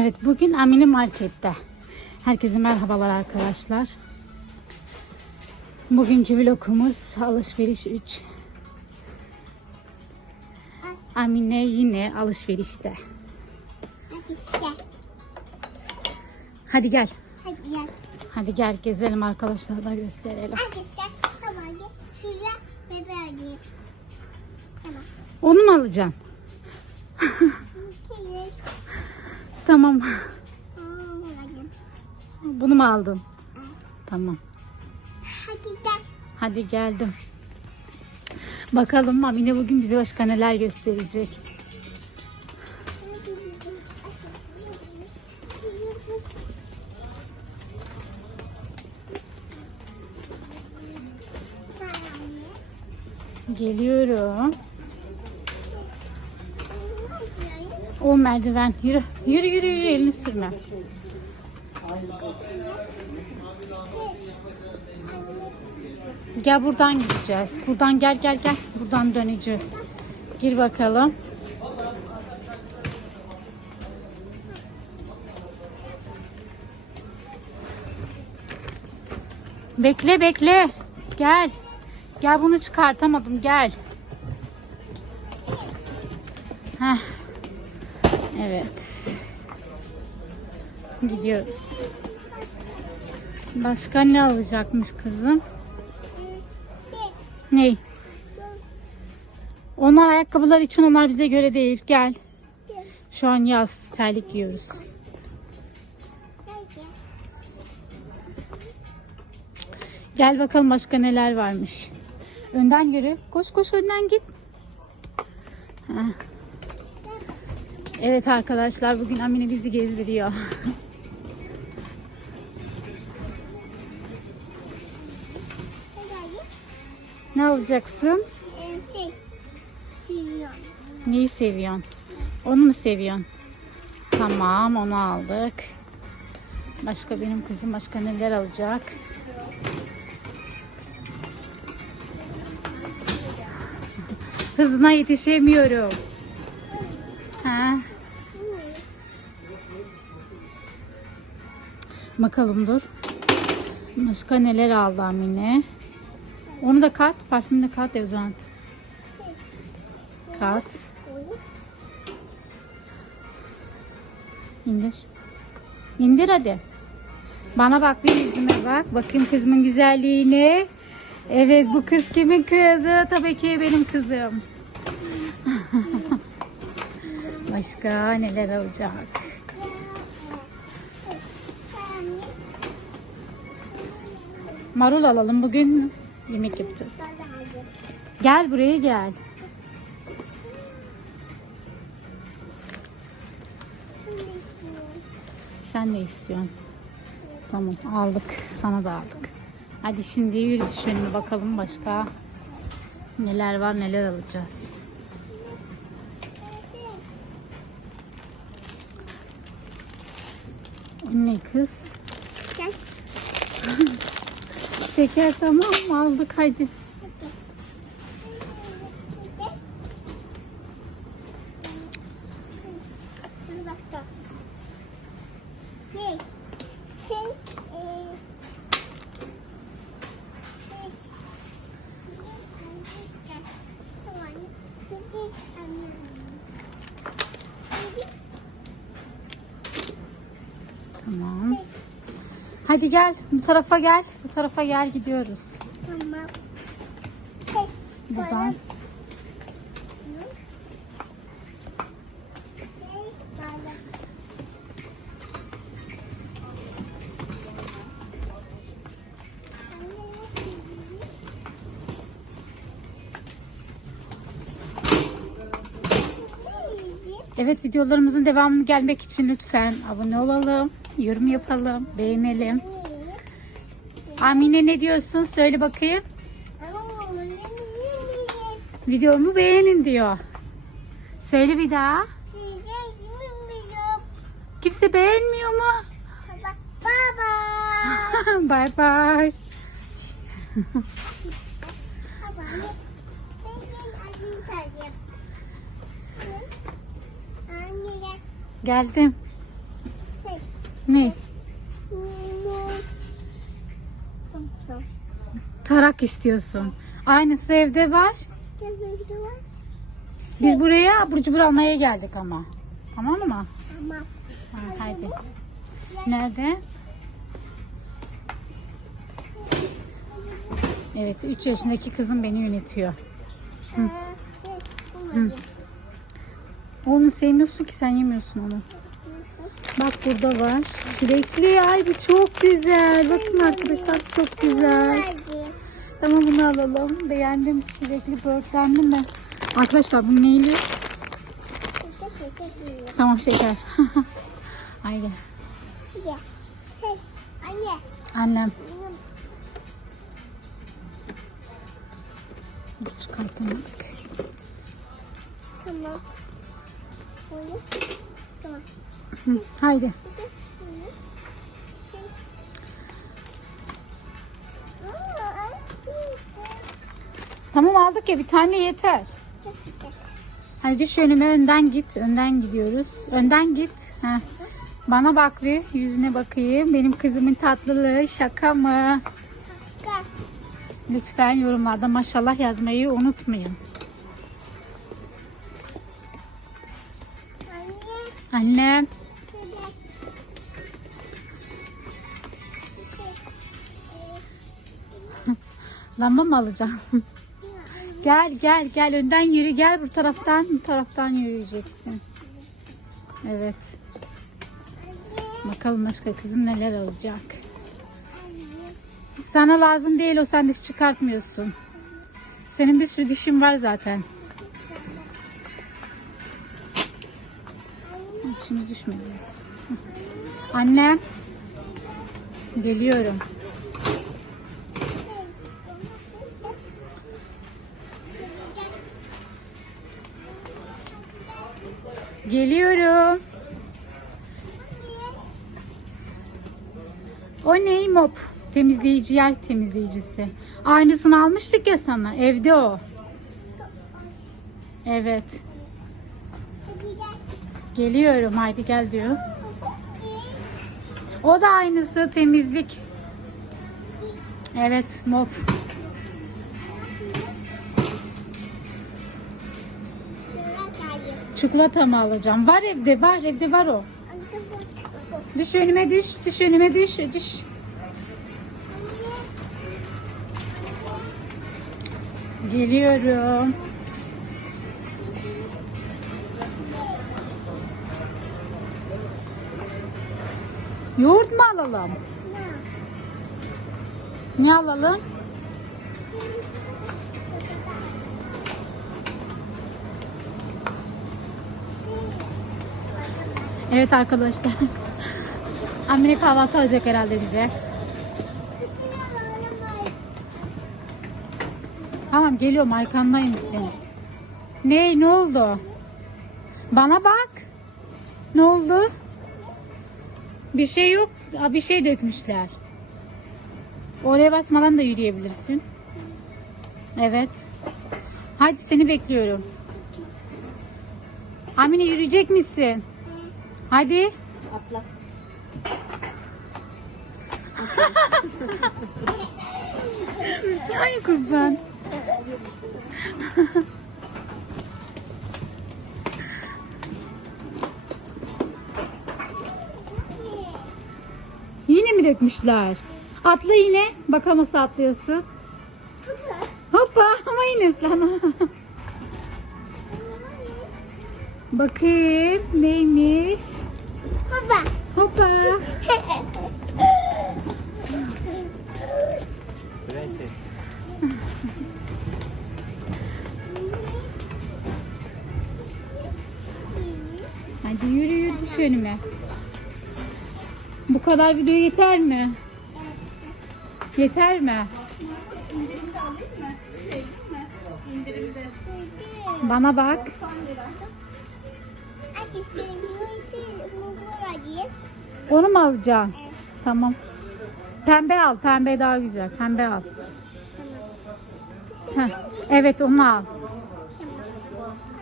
Evet bugün Amine Market'te. Herkese merhabalar arkadaşlar. Bugünkü vlogumuz alışveriş 3. Amine yine alışverişte. Hadi gel. Hadi gel. Hadi gel gezelim arkadaşlar da gösterelim. İşte. Tamam. Şuraya bebe alayım. Tamam. Onu mu alacaksın? Tamam. Bunu mu aldın? Tamam. Hadi gel. Hadi geldim. Bakalım Amine bugün bize başka neler gösterecek. Geliyorum. O merdiven. Yürü. Yürü yürü yürü elini sürme. Gel buradan gideceğiz. Buradan gel gel gel. Buradan döneceğiz. Gir bakalım. Bekle bekle. Gel. Gel bunu çıkartamadım gel. Heh. Evet. Gidiyoruz. Başka ne alacakmış kızım? Şey, Ney? Onlar ayakkabılar için onlar bize göre değil. Gel. Şu an yaz terlik giyiyoruz. Gel bakalım başka neler varmış. Önden yürü. Koş koş önden git. Heh. Evet arkadaşlar bugün Amine bizi gezdiriyor. Ne alacaksın? Şey, seviyorum. Neyi seviyorsun? Onu mu seviyorsun? Tamam onu aldık. Başka benim kızım başka neler alacak? Hızına yetişemiyorum. Bakalım dur. Başka neler aldı Amine? Onu da kat. Parfümü de kat deodorant. Kat. İndir. İndir hadi. Bana bak bir yüzüme bak. Bakayım kızımın güzelliğine. Evet bu kız kimin kızı? Tabii ki benim kızım. Başka neler olacak? Marul alalım. Bugün yemek yapacağız. Gel buraya gel. Sen ne istiyorsun? Tamam aldık. Sana da aldık. Hadi şimdi yürü düşelim bakalım başka neler var neler alacağız. Ne kız? Gel. Şeker tamam mı? aldık hadi. Şuna bak da. Ne? Şey, eee, şey, Tamam. Şimdi anlıyorum. Tamam. Hadi gel bu tarafa gel. Bu tarafa gel gidiyoruz. Tamam. Buradan. Evet videolarımızın devamını gelmek için lütfen abone olalım, yorum yapalım, beğenelim. Amine ne diyorsun? Söyle bakayım. Videomu beğenin diyor. Söyle bir daha. Kimse beğenmiyor mu? Baba. bye bye. Anne gel. Geldim. Ne? Tarak istiyorsun. Aynısı evde var. Biz buraya abur cubur almaya geldik ama. Tamam mı? Ama Ha, haydi. Nerede? Evet 3 yaşındaki kızım beni yönetiyor. Hı. Olmadı. Onu sevmiyorsun ki sen yemiyorsun onu. Bak burada var. Çilekli. Ay çok güzel. Bakın arkadaşlar çok güzel. Tamam bunu alalım. Beğendim çilekli böğürtlendim ben. Arkadaşlar bu neyli? Tamam şeker. Haydi. Anne. Annem. çıkartayım. Tamam. Tamam. Hı, Haydi. Tamam aldık ya bir tane yeter. Hadi düş önüme önden git. Önden gidiyoruz. Önden git. Heh. Bana bak bir yüzüne bakayım. Benim kızımın tatlılığı şaka mı? Gel. Lütfen yorumlarda maşallah yazmayı unutmayın. Annem lamba mı alacaksın? gel gel gel önden yürü gel bu taraftan bu taraftan yürüyeceksin. Evet. Bakalım başka kızım neler alacak. Sana lazım değil o sen diş çıkartmıyorsun. Senin bir sürü dişin var zaten. Dişimiz düşmedi. Annem. Geliyorum. Geliyorum. O ney mop? Temizleyici yer temizleyicisi. Aynısını almıştık ya sana. Evde o. Evet. Geliyorum. Haydi gel diyor. O da aynısı temizlik. Evet mop. Çikolata mı alacağım? Var evde var evde var o. Düş önüme düş. Düş önüme düş. Düş. Geliyorum. Yoğurt mu alalım? Ne? Alalım? Evet arkadaşlar. Anne kahvaltı alacak herhalde bize. Tamam geliyorum arkandayım senin. Ne ne oldu? Bana bak. Ne oldu? Bir şey yok. Aa, Bir şey dökmüşler. Oraya basmadan da yürüyebilirsin. Evet. Hadi seni bekliyorum. Amine yürüyecek misin? Hadi. Atla. Ay kurban. dökmüşler? Atla yine. Bakalım nasıl atlıyorsun. Hoppa ama yine ıslan. Bakayım neymiş. Hoppa. Prenses. Hadi yürü yürü düş önüme. Bu kadar video yeter mi? Yeter mi? Bana bak. Onu mu alacaksın? Tamam. Pembe al. Pembe daha güzel. Pembe al. Heh, evet onu al.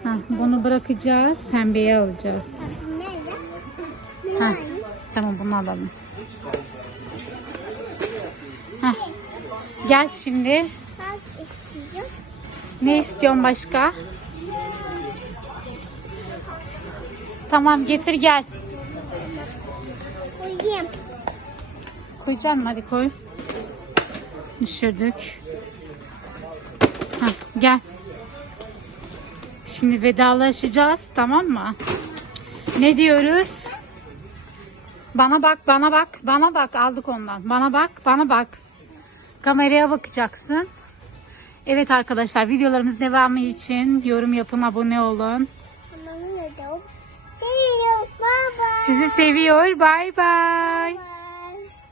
Heh, bunu bırakacağız. Pembeyi alacağız. Nerede? Ha, tamam bunu alalım. Heh. Gel şimdi. Ne istiyorsun başka? Tamam getir gel. Koyayım. Koyacaksın mı? Hadi koy. Düşürdük. Hah, gel. Şimdi vedalaşacağız tamam mı? Ne diyoruz? Bana bak, bana bak, bana bak. Aldık ondan. Bana bak, bana bak. Kameraya bakacaksın. Evet arkadaşlar videolarımız devamı için yorum yapın, abone olun. Seviyorum. Baba. Sizi seviyor. Bay bay. Bye.